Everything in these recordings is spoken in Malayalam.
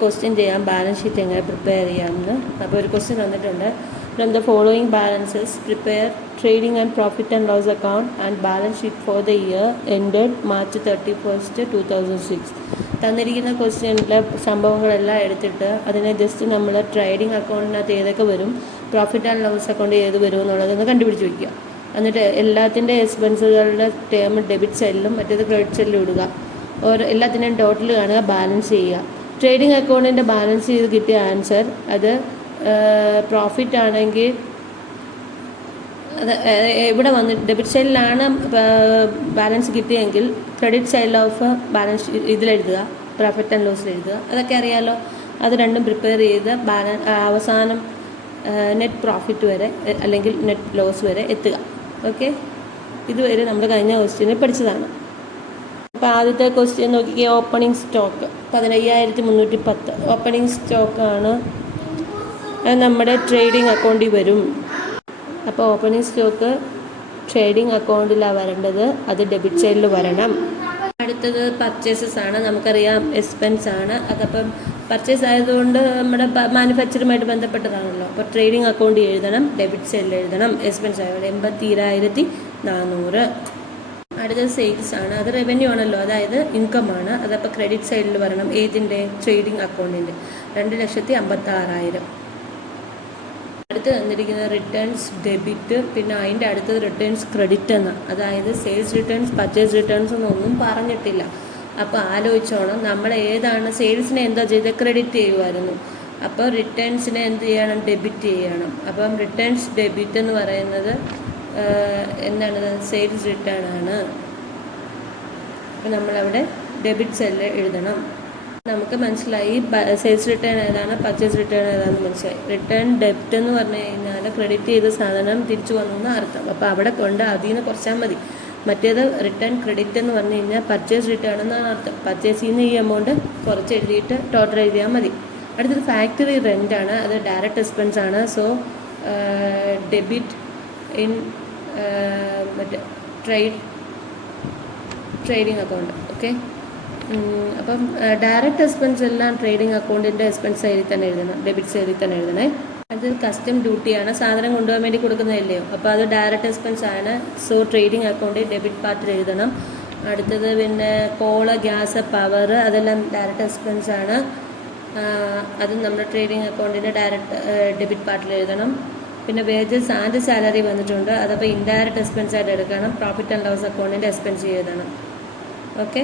ക്വസ്റ്റ്യൻ ചെയ്യാം ബാലൻസ് ഷീറ്റ് എങ്ങനെ പ്രിപ്പയർ ചെയ്യാമെന്ന്. അപ്പോൾ ഒരു ക്വസ്റ്റ്യൻ തന്നിട്ടുണ്ട്. From the following balances prepare trading and profit and loss account and balance sheet for the year ended March 31, 2006. തന്നിരിക്കുന്ന ക്വസ്റ്റ്യനിലെ സംഭവങ്ങളെല്ലാം എടുത്തിട്ട് അതിനെ ജസ്റ്റ് നമ്മൾ ട്രേഡിംഗ് അക്കൗണ്ടിനകത്ത് ഏതൊക്കെ വരും, പ്രോഫിറ്റ് ആൻഡ് ലോസ് അക്കൗണ്ട് ഏത് വരും എന്നുള്ളതൊന്ന് കണ്ടുപിടിച്ച് വയ്ക്കുക. എന്നിട്ട് എല്ലാത്തിൻ്റെ എക്സ്പെൻസുകളുടെ ടേം ഡെബിറ്റ് സൈഡിലും മറ്റേത് ക്രെഡിറ്റ് സൈഡിലും ഇടുക. എല്ലാത്തിൻ്റെയും ടോട്ടൽ കാണുക, ബാലൻസ് ചെയ്യുക. ട്രേഡിംഗ് അക്കൗണ്ടിൻ്റെ ബാലൻസ് ചെയ്ത് കിട്ടിയ ആൻസർ അത് പ്രോഫിറ്റ് ആണെങ്കിൽ അത് ഇവിടെ വന്ന് ഡെബിറ്റ് സൈഡിലാണ് ബാലൻസ് കിട്ടിയെങ്കിൽ ക്രെഡിറ്റ് സൈഡിൽ ഓഫ് ബാലൻസ് ഇതിലെഴുതുക, പ്രോഫിറ്റ് ആൻഡ് ലോസിൽ എഴുതുക. അതൊക്കെ അറിയാമല്ലോ. അത് രണ്ടും പ്രിപ്പയർ ചെയ്ത് അവസാനം നെറ്റ് പ്രോഫിറ്റ് വരെ അല്ലെങ്കിൽ നെറ്റ് ലോസ് വരെ എത്തുക. ഓക്കെ, ഇതുവരെ നമ്മൾ കഴിഞ്ഞ ക്വസ്റ്റ്യനിൽ പഠിച്ചതാണ്. അപ്പോൾ ആദ്യത്തെ ക്വസ്റ്റ്യൻ നോക്കിക്കുക. ഓപ്പണിംഗ് സ്റ്റോക്ക് 15,310 ഓപ്പണിംഗ് സ്റ്റോക്കാണ്. അത് നമ്മുടെ ട്രേഡിംഗ് അക്കൗണ്ടിൽ വരും. അപ്പോൾ ഓപ്പണിംഗ് സ്റ്റോക്ക് ട്രേഡിംഗ് അക്കൗണ്ടിലാണ് വരേണ്ടത്, അത് ഡെബിറ്റ് സൈഡിൽ വരണം. അടുത്തത് പർച്ചേസസ് ആണ്. നമുക്കറിയാം എക്സ്പെൻസ് ആണ്. അതപ്പം പർച്ചേസ് ആയതുകൊണ്ട് നമ്മുടെ മാനുഫാക്ചറുമായിട്ട് ബന്ധപ്പെട്ടതാണല്ലോ. അപ്പോൾ ട്രേഡിംഗ് അക്കൗണ്ടിൽ എഴുതണം, ഡെബിറ്റ് സൈഡിൽ എഴുതണം. എക്സ്പെൻസ് ആയതുകൊണ്ട് 82,400. അടുത്തത് സെയിൽസ് ആണ്. അത് റവന്യൂ ആണല്ലോ, അതായത് ഇൻകം ആണ്. അതപ്പോൾ ക്രെഡിറ്റ് സൈഡിൽ വരണം. ഏതിൻ്റെ? ട്രേഡിംഗ് അക്കൗണ്ടിൻ്റെ 2,56,000. അടുത്ത് തന്നിരിക്കുന്നത് റിട്ടേൺസ് ഡെബിറ്റ്, പിന്നെ അതിൻ്റെ അടുത്തത് റിട്ടേൺസ് ക്രെഡിറ്റ് എന്നാണ്. അതായത് സെയിൽസ് റിട്ടേൺസ്, പർച്ചേസ് റിട്ടേൺസ് എന്നൊന്നും പറഞ്ഞിട്ടില്ല. അപ്പോൾ ആലോചിച്ചോണം, നമ്മൾ ഏതാണ് സെയിൽസിനെ എന്താ ചെയ്ത് ക്രെഡിറ്റ് ചെയ്യുമായിരുന്നു. അപ്പോൾ റിട്ടേൺസിനെ എന്ത് ചെയ്യണം? ഡെബിറ്റ് ചെയ്യണം. അപ്പം റിട്ടേൺസ് ഡെബിറ്റ് എന്ന് പറയുന്നത് എന്താണ്? സെയിൽസ് റിട്ടേൺ ആണ്. അപ്പോൾ നമ്മളവിടെ ഡെബിറ്റ് സൈഡിൽ എഴുതണം. നമുക്ക് മനസ്സിലായി സെയിൽസ് റിട്ടേൺ ഏതാണ്, പർച്ചേസ് റിട്ടേൺ ഏതാണെന്ന് മനസ്സിലായി. റിട്ടേൺ ഡെബിറ്റ് എന്ന് പറഞ്ഞു കഴിഞ്ഞാൽ ക്രെഡിറ്റ് ചെയ്ത സാധനം തിരിച്ചു വന്നു എന്ന് അർത്ഥം. അപ്പോൾ അവിടെ കൊണ്ട് അതിൽ നിന്ന് കുറച്ചാൽ മതി. മറ്റേത് റിട്ടേൺ ക്രെഡിറ്റ് എന്ന് പറഞ്ഞു കഴിഞ്ഞാൽ പർച്ചേസ് റിട്ടേൺ എന്നാണ് അർത്ഥം. പർച്ചേസ് ചെയ്യുന്ന ഈ എമൗണ്ട് കുറച്ച് എഴുതിയിട്ട് ടോട്ടൽ എഴുതിയാൽ മതി. അടുത്തത് ഫാക്ടറി റെൻ്റ് ആണ്. അത് ഡയറക്റ്റ് എക്സ്പെൻസ് ആണ്. സോ ഡെബിറ്റ് ഇൻ മറ്റേ ട്രേഡിംഗ് അക്കൗണ്ട്. ഓക്കെ, അപ്പം ഡയറക്റ്റ് എക്സ്പെൻസ് എല്ലാം ട്രേഡിംഗ് അക്കൗണ്ടിൻ്റെ എക്സ്പെൻസ് സൈഡിൽ തന്നെ എഴുതണം, ഡെബിറ്റ് സൈഡിൽ തന്നെ എഴുതണേ. അത് കസ്റ്റം ഡ്യൂട്ടിയാണ്, സാധനം കൊണ്ടുപോകാൻ വേണ്ടി കൊടുക്കുന്നതല്ലയോ. അപ്പോൾ അത് ഡയറക്റ്റ് എക്സ്പെൻസ് ആണ്. സോ ട്രേഡിംഗ് അക്കൗണ്ടിൽ ഡെബിറ്റ് പാർട്ടിൽ എഴുതണം. അടുത്തത് പിന്നെ കോള, ഗ്യാസ്, പവർ അതെല്ലാം ഡയറക്റ്റ് എക്സ്പെൻസ് ആണ്. അത് നമ്മുടെ ട്രേഡിംഗ് അക്കൗണ്ടിൻ്റെ ഡെബിറ്റ് പാർട്ടിൽ എഴുതണം. പിന്നെ വേജസ് ആൻഡ് സാലറി വന്നിട്ടുണ്ട്. അതപ്പോൾ ഇൻഡയറക്റ്റ് എക്സ്പെൻസ് ആയിട്ട് എടുക്കണം. പ്രോഫിറ്റ് ആൻഡ് ലോസ് അക്കൗണ്ടിൻ്റെ എക്സ്പെൻസ് എഴുതണം. ഓക്കെ,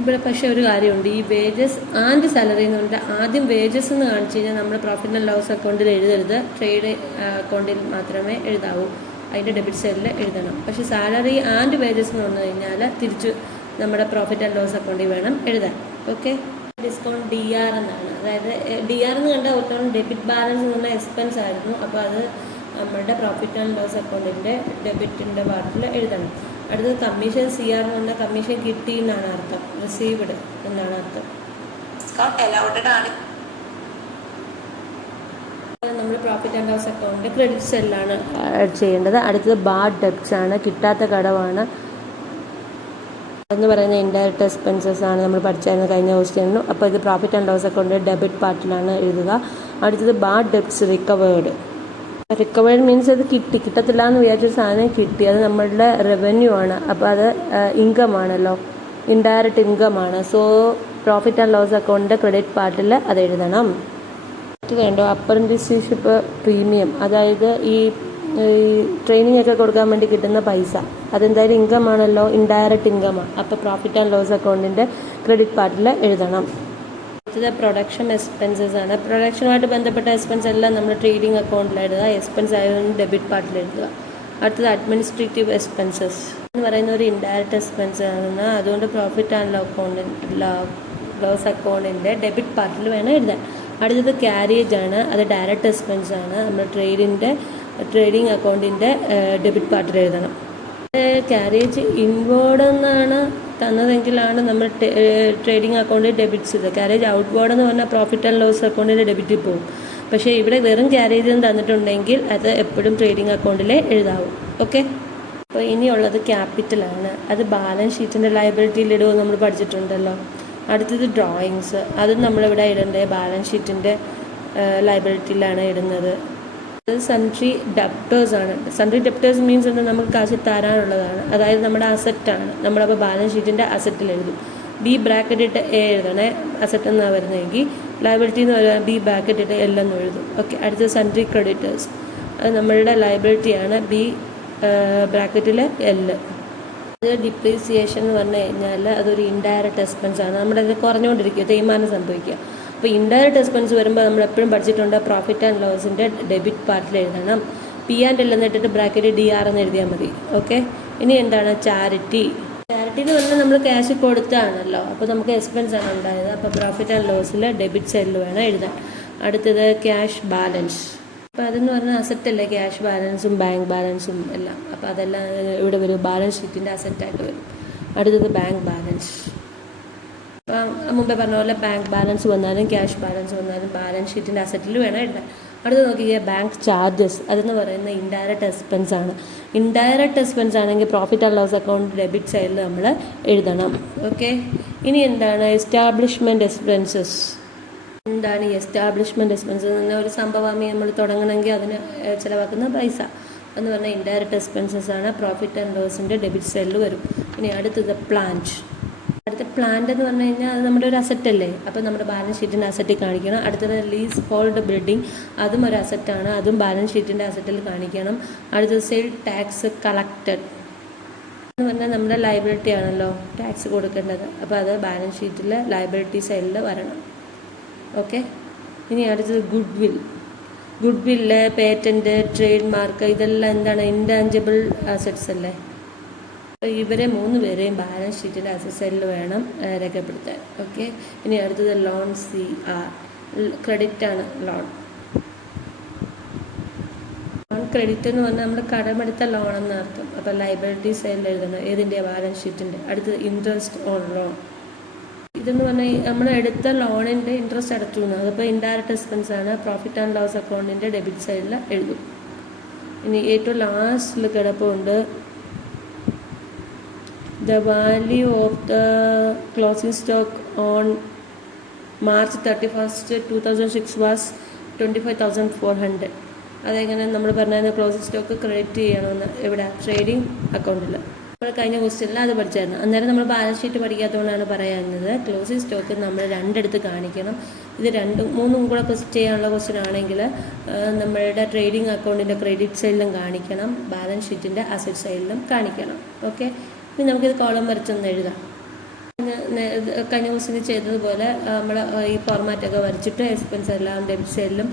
ഇവിടെ പക്ഷേ ഒരു കാര്യമുണ്ട്. ഈ വേജസ് ആൻഡ് സാലറി എന്ന് പറഞ്ഞാൽ ആദ്യം വേജസ് എന്ന് കാണിച്ചു കഴിഞ്ഞാൽ നമ്മൾ പ്രോഫിറ്റ് ആൻഡ് ലോസ് അക്കൗണ്ടിൽ എഴുതരുത്, ട്രേഡ് അക്കൗണ്ടിൽ മാത്രമേ എഴുതാവൂ. അതിൻ്റെ ഡെബിറ്റ് സൈഡിൽ എഴുതണം. പക്ഷേ സാലറി ആൻഡ് വേജസ് എന്ന് പറഞ്ഞു കഴിഞ്ഞാൽ തിരിച്ച് നമ്മുടെ പ്രോഫിറ്റ് ആൻഡ് ലോസ് അക്കൗണ്ടിൽ വേണം എഴുതാൻ. ഓക്കെ, ഡിസ്കൗണ്ട് DR എന്നാണ്. അതായത് DR എന്ന് കണ്ടാൽ ഒട്ടും ഡെബിറ്റ് ബാലൻസ് എന്ന് പറഞ്ഞാൽ എക്സ്പെൻസ് ആയിരുന്നു. അപ്പോൾ അത് നമ്മുടെ പ്രോഫിറ്റ് ആൻഡ് ലോസ് അക്കൗണ്ടിൻ്റെ ഡെബിറ്റിൻ്റെ പാർട്ടിൽ എഴുതണം. അടുത്തത് കമ്മീഷൻ CR എന്ന് പറഞ്ഞാൽ കമ്മീഷൻ കിട്ടി എന്നാണ് അർത്ഥം, റിസീവ്ഡ് എന്നാണ് അർത്ഥം. നമ്മൾ പ്രോഫിറ്റ് ആൻഡ് ലോസ് അക്കൗണ്ടിൻ്റെ ക്രെഡിറ്റ് സൈഡിലാണ് ചെയ്യേണ്ടത്. അടുത്തത് ബാഡ് ഡെബ്റ്റ്സ് ആണ്, കിട്ടാത്ത കടമാണ് എന്ന് പറയുന്ന ഇൻഡയറക്റ്റ് എക്സ്പെൻസസ് ആണ്. നമ്മൾ പഠിച്ചായിരുന്നു കഴിഞ്ഞ ക്വസ്റ്റ്യനിലും. അപ്പോൾ ഇത് പ്രോഫിറ്റ് ആൻഡ് ലോസ് അക്കൗണ്ടിൻ്റെ ഡെബിറ്റ് പാർട്ടിലാണ് എഴുതുക. അടുത്തത് ബാഡ് ഡെബ്റ്റ്സ് റിക്കവേർഡ്. റിക്കവേർഡ് മീൻസ് അത് കിട്ടത്തില്ല എന്ന് വിചാരിച്ചൊരു സാധനം കിട്ടി, അത് നമ്മളുടെ റവന്യൂ ആണ്. അപ്പോൾ അത് ഇൻകം ആണല്ലോ, ഇൻഡയറക്റ്റ് ഇൻകം ആണ്. സോ പ്രോഫിറ്റ് ആൻഡ് ലോസ് അക്കൗണ്ടിൻ്റെ ക്രെഡിറ്റ് പാർട്ടിൽ അത് എഴുതണം. വേണ്ടോ അപ്രന്റീസ്ഷിപ്പ് പ്രീമിയം, അതായത് ഈ ട്രെയിനിങ് ഒക്കെ കൊടുക്കാൻ വേണ്ടി കിട്ടുന്ന പൈസ, അതെന്തായാലും ഇൻകം ആണല്ലോ, ഇൻഡയറക്റ്റ് ഇൻകമാണ്. അപ്പോൾ പ്രോഫിറ്റ് ആൻഡ് ലോസ് അക്കൗണ്ടിൻ്റെ ക്രെഡിറ്റ് പാർട്ടിൽ എഴുതണം. അടുത്തത് പ്രൊഡക്ഷൻ എക്സ്പെൻസസ് ആണ്. പ്രൊഡക്ഷനുമായിട്ട് ബന്ധപ്പെട്ട എക്സ്പെൻസ് എല്ലാം നമ്മൾ ട്രേഡിംഗ് അക്കൗണ്ടിൽ എഴുതുക, എക്സ്പെൻസ് ആയതുകൊണ്ട് ഡെബിറ്റ് പാർട്ടിൽ എഴുതുക. അടുത്തത് അഡ്മിനിസ്ട്രേറ്റീവ് എക്സ്പെൻസസ് എന്ന് പറയുന്ന ഒരു ഇൻഡയറക്റ്റ് എക്സ്പെൻസ് ആണ്. അതുകൊണ്ട് പ്രോഫിറ്റ് ആൻഡ് ലോസ് അക്കൗണ്ടിൻ്റെ ഡെബിറ്റ് പാർട്ടിൽ വേണം എഴുതാൻ. അടുത്തത് ക്യാരേജ് ആണ്. അത് ഡയറക്റ്റ് എക്സ്പെൻസ് ആണ്. നമ്മൾ ട്രേഡിംഗ് അക്കൗണ്ടിൻ്റെ ഡെബിറ്റ് പാർട്ടിൽ എഴുതണം. ക്യാരേജ് ഇൻവേർഡ് എന്നാണ് തന്നതെങ്കിലാണ് നമ്മൾ ട്രേഡിംഗ് അക്കൗണ്ടിൽ ഡെബിറ്റ്സ് ചെയ്തത്. ക്യാരേജ് ഔട്ട്വേർഡ് എന്ന് പറഞ്ഞാൽ പ്രോഫിറ്റ് ആൻഡ് ലോസ് അക്കൗണ്ടിൻ്റെ ഡെബിറ്റിൽ പോകും. പക്ഷേ ഇവിടെ വെറും ക്യാരേജ് തന്നിട്ടുണ്ടെങ്കിൽ അത് എപ്പോഴും ട്രേഡിംഗ് അക്കൗണ്ടിലേ എഴുതാവും. ഓക്കെ, അപ്പോൾ ഇനിയുള്ളത് ക്യാപിറ്റലാണ്. അത് ബാലൻസ് ഷീറ്റിൻ്റെ ലയബിലിറ്റിയിൽ ഇടുമെന്ന് നമ്മൾ പഠിച്ചിട്ടുണ്ടല്ലോ. അടുത്തത് ഡ്രോയിങ്സ്. അതും നമ്മളിവിടെ ഇടേണ്ടത് ബാലൻസ് ഷീറ്റിൻ്റെ ലയബിലിറ്റിയിലാണ് ഇടുന്നത്. അത് സൺട്രി ഡെപ്റ്റേഴ്സ് ആണ്. സൺട്രി ഡെപ്റ്റേഴ്സ് മീൻസ് എന്താ, നമുക്ക് കാശ് തരാനുള്ളതാണ്, അതായത് നമ്മുടെ അസറ്റാണ്. നമ്മളപ്പോൾ ബാലൻസ് ഷീറ്റിൻ്റെ അസറ്റിൽ എഴുതും. ബി ബ്രാക്കറ്റ് ഇട്ട് എ എഴുതണേ, അസറ്റ് എന്നാണ് വരുന്നതെങ്കിൽ. ലയബിലിറ്റി എന്ന് പറയുന്നത് ബി ബ്രാക്കറ്റ് ഇട്ട് എൽ എന്ന് എഴുതും. ഓക്കെ. അടുത്ത സൺട്രി ക്രെഡിറ്റേഴ്സ്, അത് നമ്മളുടെ ലയബിലിറ്റിയാണ്, ബി ബ്രാക്കറ്റിൽ എൽ. അത് ഡിപ്രീസിയേഷൻ എന്ന് പറഞ്ഞു കഴിഞ്ഞാൽ അതൊരു ഇൻഡയറക്റ്റ് എക്സ്പെൻസ് ആണ്. നമ്മുടെ ഇത് കുറഞ്ഞുകൊണ്ടിരിക്കുക, തേയ്മാനം സംഭവിക്കുക. അപ്പോൾ ഇൻഡയറക്റ്റ് എക്സ്പെൻസ് വരുമ്പോൾ നമ്മൾ എപ്പോഴും പഠിച്ചിട്ടുണ്ട് പ്രോഫിറ്റ് ആൻഡ് ലോസിൻ്റെ ഡെബിറ്റ് പാർട്ടിൽ എഴുതണം. പി ആൻഡ് എൽ എന്നിട്ടിട്ട് ബ്രാക്കറ്റ് ഡി ആർ എന്ന് എഴുതിയാൽ മതി. ഓക്കെ. ഇനി എന്താണ് ചാരിറ്റി? ചാരിറ്റി എന്ന് പറഞ്ഞാൽ നമ്മൾ ക്യാഷ് കൊടുത്താണല്ലോ, അപ്പോൾ നമുക്ക് എക്സ്പെൻസ് ആണ് ഉണ്ടായത്. അപ്പോൾ പ്രോഫിറ്റ് ആൻഡ് ലോസിൽ ഡെബിറ്റ് സൈഡിൽ വേണം എഴുതാൻ. അടുത്തത് ക്യാഷ് ബാലൻസ്. അപ്പോൾ അതെന്ന് പറഞ്ഞാൽ അസറ്റല്ലേ, ക്യാഷ് ബാലൻസും ബാങ്ക് ബാലൻസും എല്ലാം. അപ്പോൾ അതെല്ലാം ഇവിടെ വരും, ബാലൻസ് ഷീറ്റിൻ്റെ അസറ്റായിട്ട് വരും. അടുത്തത് ബാങ്ക് ബാലൻസ്. മുമ്പേ പറഞ്ഞ പോലെ ബാങ്ക് ബാലൻസ് വന്നാലും ക്യാഷ് ബാലൻസ് വന്നാലും ബാലൻസ് ഷീറ്റിൻ്റെ അസറ്റിൽ വേണം എഴുതാൻ. അടുത്ത് നോക്കിയാൽ ബാങ്ക് ചാർജസ്. അതെന്ന് പറയുന്നത് ഇൻഡയറക്റ്റ് എക്സ്പെൻസ് ആണ്. ഇൻഡയറക്റ്റ് എക്സ്പെൻസ് ആണെങ്കിൽ profit and loss account debit സൈഡിൽ നമ്മൾ എഴുതണം. ഓക്കെ. ഇനി എന്താണ് എസ്റ്റാബ്ലിഷ്മെൻറ്റ് എക്സ്പെൻസസ്? എന്താണ് ഈ എസ്റ്റാബ്ലിഷ്മെൻറ്റ് എക്സ്പെൻസസ് എന്ന് പറഞ്ഞാൽ ഒരു സംഭവമേ നമ്മൾ തുടങ്ങണമെങ്കിൽ അതിന് ചിലവാക്കുന്ന പൈസ എന്ന് പറഞ്ഞാൽ ഇൻഡയറക്റ്റ് എക്സ്പെൻസസ് ആണ്, പ്രോഫിറ്റ് ആൻഡ് ലോസിൻ്റെ ഡെബിറ്റ് സൈഡിൽ വരും. ഇനി അടുത്തത് പ്ലാന്റ്. അടുത്ത പ്ലാന്റ് എന്ന് പറഞ്ഞു കഴിഞ്ഞാൽ അത് നമ്മുടെ ഒരു അസറ്റ് അല്ലേ, അപ്പോൾ നമ്മുടെ ബാലൻസ് ഷീറ്റിൻ്റെ അസറ്റിൽ കാണിക്കണം. അടുത്തത് ലീസ് ഹോൾഡ് ബിൽഡിംഗ്, അതും ഒരു അസറ്റാണ്, അതും ബാലൻസ് ഷീറ്റിൻ്റെ അസറ്റിൽ കാണിക്കണം. അടുത്തത് സെയിൽ ടാക്സ് കളക്റ്റഡ് എന്ന് പറഞ്ഞാൽ നമ്മുടെ ലയബിലിറ്റി ആണല്ലോ, ടാക്സ് കൊടുക്കേണ്ടത്. അപ്പോൾ അത് ബാലൻസ് ഷീറ്റിൽ ലയബിലിറ്റി സൈഡിൽ വരണം. ഓക്കെ. ഇനി അടുത്തത് ഗുഡ് വിൽ. ഗുഡ് വില്ല്, പേറ്റൻറ്റ്, ട്രേഡ് മാർക്ക്, ഇതെല്ലാം എന്താണ്, ഇൻടാഞ്ചിബിൾ അസറ്റ്സ് അല്ലേ. ഇവരെ 3 പേരെയും ബാലൻസ് ഷീറ്റിൻ്റെ അസറ്റ് സൈഡിൽ വേണം രേഖപ്പെടുത്താൻ. ഓക്കെ. ഇനി അടുത്തത് ലോൺ സി ആർ, ക്രെഡിറ്റ് ആണ് ലോൺ. ലോൺ ക്രെഡിറ്റ് എന്ന് പറഞ്ഞാൽ നമ്മൾ കടമെടുത്ത ലോൺ എന്നർത്ഥം. അപ്പോൾ ലയബിലിറ്റി സൈഡിൽ എഴുതണം, ഏതിൻ്റെ, ബാലൻസ് ഷീറ്റിൻ്റെ. അടുത്തത് ഇൻട്രസ്റ്റ് ഓൺ ലോൺ. ഇതെന്ന് പറഞ്ഞാൽ നമ്മൾ എടുത്ത ലോണിൻ്റെ ഇൻട്രസ്റ്റ് അടച്ചു എന്ന്, അതിപ്പോൾ ഇൻഡയറക്റ്റ് എക്സ്പെൻസ് ആണ്, പ്രോഫിറ്റ് ആൻഡ് ലോസ് അക്കൗണ്ടിൻ്റെ ഡെബിറ്റ് സൈഡിൽ എഴുതും. ഇനി ഏറ്റവും ലാസ്റ്റിൽ കിടപ്പുണ്ട് the value of the closing stock on March 31st 2006 was 25,400. അതെങ്ങനെ നമ്മൾ പറഞ്ഞാൽ ക്ലോസിംഗ് സ്റ്റോക്ക് ക്രെഡിറ്റ് ചെയ്യണമെന്ന് ഇവിടെ ട്രേഡിംഗ് അക്കൗണ്ടിൽ. നമ്മൾ കഴിഞ്ഞ ക്വസ്റ്റ്യനിൽ അത് പഠിച്ചായിരുന്നു. അന്നേരം നമ്മൾ ബാലൻസ് ഷീറ്റ് പഠിക്കാത്തതുകൊണ്ടാണ് പറയാവുന്നത്. ക്ലോസിംഗ് സ്റ്റോക്ക് നമ്മൾ 2 എടുത്ത് കാണിക്കണം. ഇത് 2, 3 കൂടെ ചെയ്യാനുള്ള ക്വസ്റ്റ്യൻ ആണെങ്കിൽ നമ്മളുടെ ട്രേഡിംഗ് അക്കൗണ്ടിൻ്റെ ക്രെഡിറ്റ് സൈഡിലും കാണിക്കണം, ബാലൻസ് ഷീറ്റിൻ്റെ അസറ്റ് സൈഡിലും കാണിക്കണം. ഓക്കെ. ഇനി നമുക്കിത് കോളം വരച്ചൊന്ന് എഴുതാം. കഴിഞ്ഞ ക്വസ്റ്റ്യൻ ചെയ്തതുപോലെ നമ്മൾ ഈ ഫോർമാറ്റൊക്കെ വരച്ചിട്ട് എക്സ്പെൻസ് എല്ലാം ഡെബിറ്റ് സൈഡിലും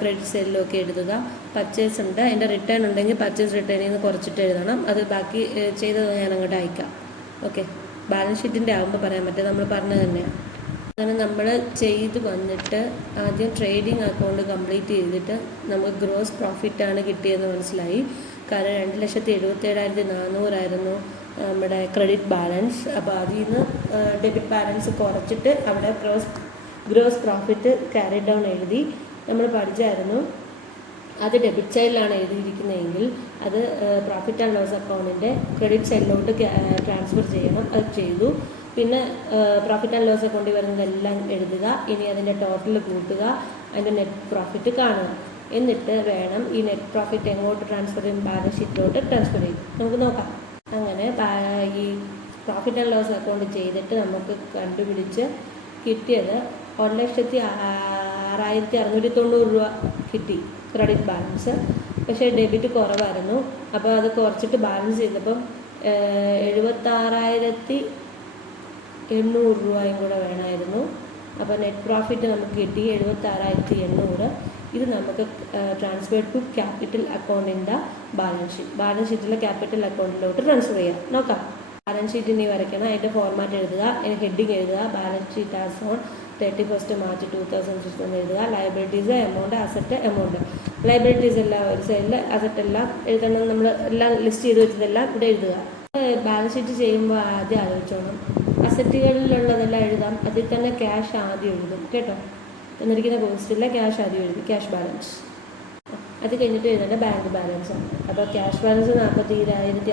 ക്രെഡിറ്റ് സൈഡിലും ഒക്കെ എഴുതുക. പർച്ചേസ് ഉണ്ട്, അതിൻ്റെ റിട്ടേൺ ഉണ്ടെങ്കിൽ പർച്ചേസ് റിട്ടേണിൽ നിന്ന് കുറച്ചിട്ട് എഴുതണം. അത് ബാക്കി ചെയ്തത് ഞാൻ അങ്ങോട്ട് അയക്കാം. ഓക്കെ. ബാലൻസ് ഷീറ്റിൻ്റെ ആകുമ്പോൾ പറയാൻ പറ്റും, നമ്മൾ പറഞ്ഞത് തന്നെയാണ്. അങ്ങനെ നമ്മൾ ചെയ്ത് വന്നിട്ട് ആദ്യം ട്രേഡിംഗ് അക്കൗണ്ട് കംപ്ലീറ്റ് ചെയ്തിട്ട് നമുക്ക് ഗ്രോസ് പ്രോഫിറ്റാണ് കിട്ടിയതെന്ന് മനസ്സിലായി. കാരണം 2,77,400 ആയിരുന്നു നമ്മുടെ ക്രെഡിറ്റ് ബാലൻസ്. അപ്പോൾ അതിൽ നിന്ന് ഡെബിറ്റ് ബാലൻസ് കുറച്ചിട്ട് അവിടെ ഗ്രോസ് പ്രോഫിറ്റ് ക്യാരി ഡൗൺ എഴുതി. നമ്മൾ പഠിച്ചായിരുന്നു അത് ഡെബിറ്റ് സൈഡിലാണ് എഴുതിയിരിക്കുന്നതെങ്കിൽ അത് പ്രോഫിറ്റ് ആൻഡ് ലോസ് അക്കൗണ്ടിൻ്റെ ക്രെഡിറ്റ് സൈഡിലോട്ട് ട്രാൻസ്ഫർ ചെയ്യണം. അത് ചെയ്തു. പിന്നെ പ്രോഫിറ്റ് ആൻഡ് ലോസ് അക്കൗണ്ടിൽ വരുന്നതെല്ലാം എഴുതുക. ഇനി അതിൻ്റെ ടോട്ടൽ കൂട്ടുക, അതിൻ്റെ നെറ്റ് പ്രോഫിറ്റ് കാണുക. എന്നിട്ട് വേണം ഈ നെറ്റ് പ്രോഫിറ്റ് എങ്ങോട്ട് ട്രാൻസ്ഫർ ചെയ്യും, ബാലൻസ് ഷീറ്റിലോട്ട് ട്രാൻസ്ഫർ ചെയ്യും. നമുക്ക് നോക്കാം. അങ്ങനെ ഈ പ്രോഫിറ്റ് ആൻഡ് ലോസ് അക്കൗണ്ട് ചെയ്തിട്ട് നമുക്ക് കണ്ടുപിടിച്ച് കിട്ടിയത് 1,06,690 രൂപ കിട്ടി ക്രെഡിറ്റ് ബാലൻസ്. പക്ഷേ ഡെബിറ്റ് കുറവായിരുന്നു. അപ്പോൾ അത് കുറച്ചിട്ട് ബാലൻസ് ചെയ്തപ്പം 76,800 രൂപയും കൂടെ വേണമായിരുന്നു. അപ്പോൾ നെറ്റ് പ്രോഫിറ്റ് നമുക്ക് കിട്ടി 76,800. ഇത് നമുക്ക് transfer to capital account in the balance sheet. Balance ഷീറ്റിലെ ക്യാപിറ്റൽ അക്കൗണ്ടിലോട്ട് ട്രാൻസ്ഫർ ചെയ്യാം. നോക്കാം. ബാലൻസ് ഷീറ്റ് ഇനി വരയ്ക്കണം. അതിൻ്റെ ഫോർമാറ്റ് എഴുതുക, അതിന് ഹെഡിങ് എഴുതുക. Balance sheet as on 31st March 2006 എന്ന് എഴുതുക. Liabilities amount, asset amount. Liabilities എല്ലാം ഒരു സൈഡിൽ, അസറ്റ് എല്ലാം എഴുതണം. നമ്മൾ എല്ലാം ലിസ്റ്റ് ചെയ്ത് വെച്ചതെല്ലാം ഇവിടെ എഴുതുക. ബാലൻസ് ഷീറ്റ് ചെയ്യുമ്പോൾ ആദ്യം ആലോചിച്ചോണം, അസറ്റുകളിലുള്ളതെല്ലാം എഴുതാം. അതിൽ തന്നെ ക്യാഷ് ആദ്യം എഴുതും കേട്ടോ. തന്നിരിക്കുന്ന പോസ്റ്റിലെ ക്യാഷ് ആദ്യം എഴുതി, ക്യാഷ് ബാലൻസ്. അത് കഴിഞ്ഞിട്ട് എഴുതേണ്ട ബാങ്ക് ബാലൻസ് ആണ്. അപ്പോൾ cash balance 4,260,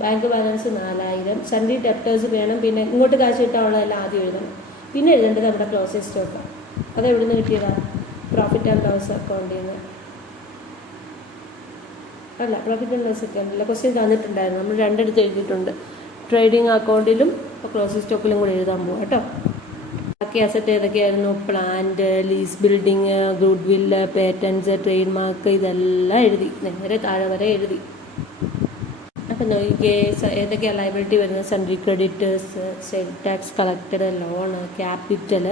bank balance 4000, സൺഡി debtors വേണം, പിന്നെ ഇങ്ങോട്ട് കാശ് കിട്ടാനുള്ളതെല്ലാം ആദ്യം എഴുതണം. പിന്നെ എഴുതേണ്ടത് നമ്മുടെ ക്ലോസിംഗ് സ്റ്റോക്കാണ്. അത് എവിടെ നിന്ന് കിട്ടിയതാണ്? പ്രോഫിറ്റ് ആൻഡ് ലോസ് അക്കൗണ്ടിൽ നിന്ന്. അല്ല, പ്രോഫിറ്റ് ആൻഡ് ലോസ് അക്കൗണ്ടില്ല, ക്വസ്റ്റ്യൻ തന്നിട്ടുണ്ടായിരുന്നു. നമ്മൾ രണ്ടിടത്ത് എഴുതിയിട്ടുണ്ട്. ട്രേഡിംഗ് അക്കൗണ്ടിലും ക്ലോസിംഗ് സ്റ്റോക്കിലും കൂടെ എഴുതാൻ പോകും കേട്ടോ. ബാക്കി അസറ്റ് ഏതൊക്കെയായിരുന്നു? Plant, lease building, goodwill, patents, trademark, ഇതെല്ലാം എഴുതി, നേരെ താഴെ വരെ എഴുതി. അപ്പം നോക്കിയേ ഏതൊക്കെയാണ് ലയബിലിറ്റി വരുന്നത്? Sundry creditors, sale tax collected, loan, capital.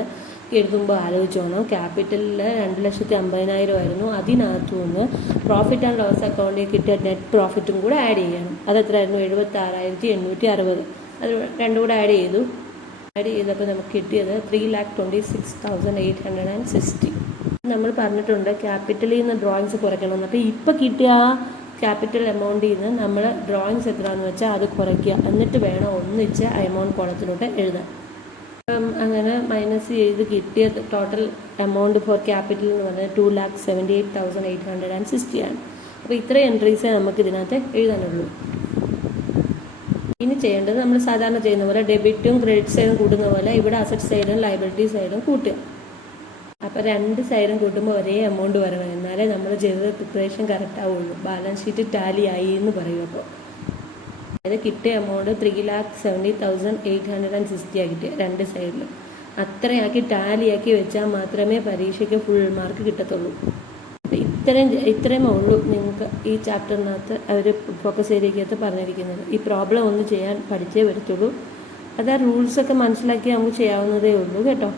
എഴുതുമ്പോൾ ആലോചിച്ച് വേണം. ക്യാപിറ്റലിൽ 2,50,000 ആയിരുന്നു. അതിനകത്തു നിന്ന് പ്രോഫിറ്റ് ആൻഡ് ലോസ് അക്കൗണ്ടിൽ കിട്ടിയ നെറ്റ് പ്രോഫിറ്റും കൂടെ ആഡ് ചെയ്യണം. അതെത്രയായിരുന്നു? 76,860. അത് രണ്ടും കൂടെ ആഡ് ചെയ്തപ്പോൾ നമുക്ക് കിട്ടിയത് 3,26,860. നമ്മൾ പറഞ്ഞിട്ടുണ്ട് ക്യാപിറ്റലിൽ നിന്ന് ഡ്രോയിങ്സ് കുറയ്ക്കണമെന്ന്. അപ്പോൾ ഇപ്പോൾ കിട്ടിയ ആ ക്യാപിറ്റൽ എമൗണ്ടിൽ നിന്ന് നമ്മൾ ഡ്രോയിങ്സ് എത്രയാണെന്ന് വെച്ചാൽ അത് കുറയ്ക്കുക. എന്നിട്ട് വേണം ഒന്നിച്ച് ആ എമൗണ്ട് കോളത്തിലോട്ട് എഴുതാൻ. അങ്ങനെ മൈനസ് ചെയ്ത് കിട്ടിയ ടോട്ടൽ എമൗണ്ട് ഫോർ ക്യാപിറ്റൽ എന്ന് പറഞ്ഞാൽ 2,78,860 ആണ്. അപ്പോൾ ഇത്രയും എൻട്രീസേ നമുക്ക് ഇതിനകത്ത് എഴുതാനുള്ളൂ. ഇനി ചെയ്യേണ്ടത് നമ്മൾ സാധാരണ ചെയ്യുന്ന പോലെ ഡെബിറ്റും ക്രെഡിറ്റ് സൈഡും കൂട്ടുന്ന പോലെ ഇവിടെ അസറ്റ് സൈഡും ലയബിലിറ്റി സൈഡും കൂട്ടുക. അപ്പോൾ രണ്ട് സൈഡും കൂട്ടുമ്പോൾ ഒരേ എമൗണ്ട് വരണം, എന്നാലേ നമ്മൾ ചെയ്തത് പ്രിപ്പറേഷൻ കറക്റ്റ് ആവുള്ളൂ. ബാലൻസ് ഷീറ്റ് ടാലി ആയി എന്ന് പറയും. അപ്പോൾ അതായത് കിട്ടിയ എമൗണ്ട് 3,70,860 കിട്ടിയ രണ്ട് സൈഡിലും. അത്രയാക്കി ടാലിയാക്കി വെച്ചാൽ മാത്രമേ പരീക്ഷയ്ക്ക് ഫുൾ മാർക്ക് കിട്ടത്തുള്ളൂ. ഇത്രയുമേ ഉള്ളൂ നിങ്ങൾക്ക് ഈ ചാപ്റ്ററിനകത്ത് അവർ ഫോക്കസ് ഏരിയക്കകത്ത് പറഞ്ഞിരിക്കുന്നത്. ഈ പ്രോബ്ലം ഒന്ന് ചെയ്യാൻ പഠിച്ചേ വരത്തുള്ളൂ. അത് ആ റൂൾസൊക്കെ മനസ്സിലാക്കി നമുക്ക് ചെയ്യാവുന്നതേ ഉള്ളൂ കേട്ടോ.